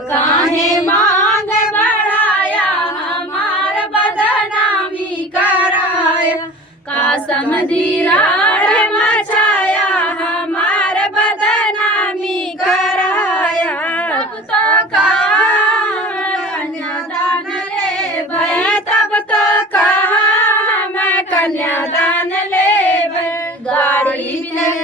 काहे मांग बढ़ाया हमार बदनामी कराया। का समधीरार मचाया हमार बदनामी कराया। तब तो कन्यादान ले भय, तब तो कहा हम कन्यादान ले भय। गाड़ी में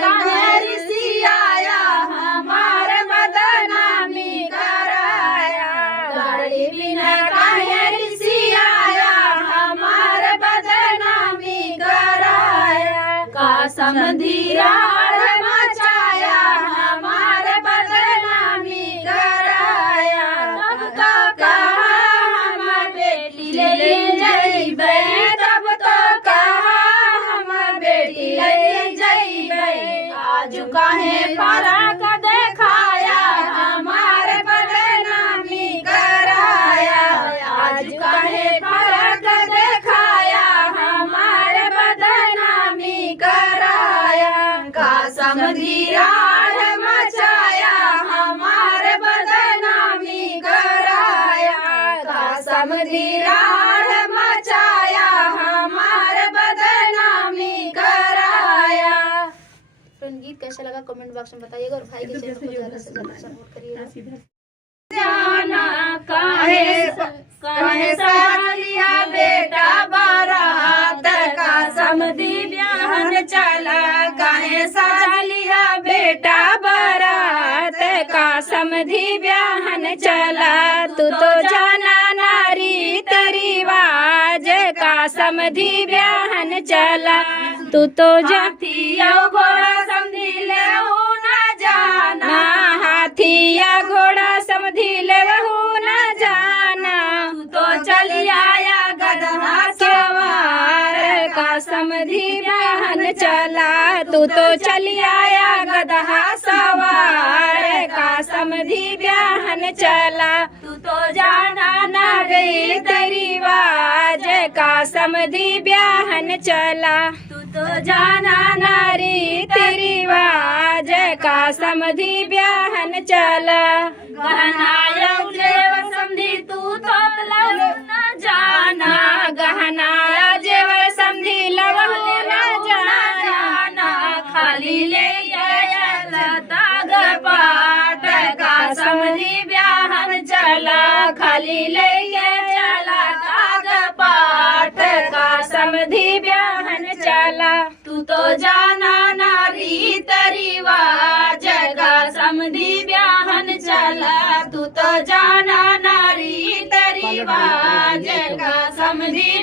रिसियाया हमार बदनामी कराया। गाड़ी बिना काहे रिसियाया हमार बदनामी कराया। का समधीरार मचाया हमार बदनामी कराया। तब तो कहा हम बेटी ले जइबे, तब तो कहा हम बेटी ले जइबे। आज काहे फरक देखाया हमार बदनामी कराया। आज काहे फरक देखाया हमार बदनामी कराया। का समधीरार मचाया हमार बदनामी कराया। का समधीरार मचाया हमार बदनामी कराया। फ्रेंड, गीत कैसा लगा कमेंट बॉक्स में बताइएगा और भाई के चैनल को ज़्यादा से ज़्यादा सपोर्ट करिएगा। जाना काहे सालिया बेटा बारात। का समधी ब्याहन चला काहे सालिया बेटा बारात। का समधी ब्याहन चला तू तो जाना नारी रिवाज। का समधी ब्याहन चला तू तो जाती घोड़ा समधी ले न जाना। हाथिया घोड़ा समधी ले न जाना। तू तो चली आया गदहा सवार। का समधी ब्याहन चला तू तो चली आया गदहा सवार। का समधी ब्याहन चला तू तो जाना ना गई रिवाज। का समधी ब्याहन चला तू तो जाना नारी रिवाज। का समधी ब्याहन चला। गहना जेवर समधी तू तो न जाना। गहना जेवर समधी लवहू न जाना। खाली ले ताग पाट। का समधी ब्याहन चला खाली ले चला ताग पाट। का समधी ब्याहन चला तू तो जाना नारी रिवाज। का समधी ब्याहन चला तू तो जाना नारी रिवाज। का समधी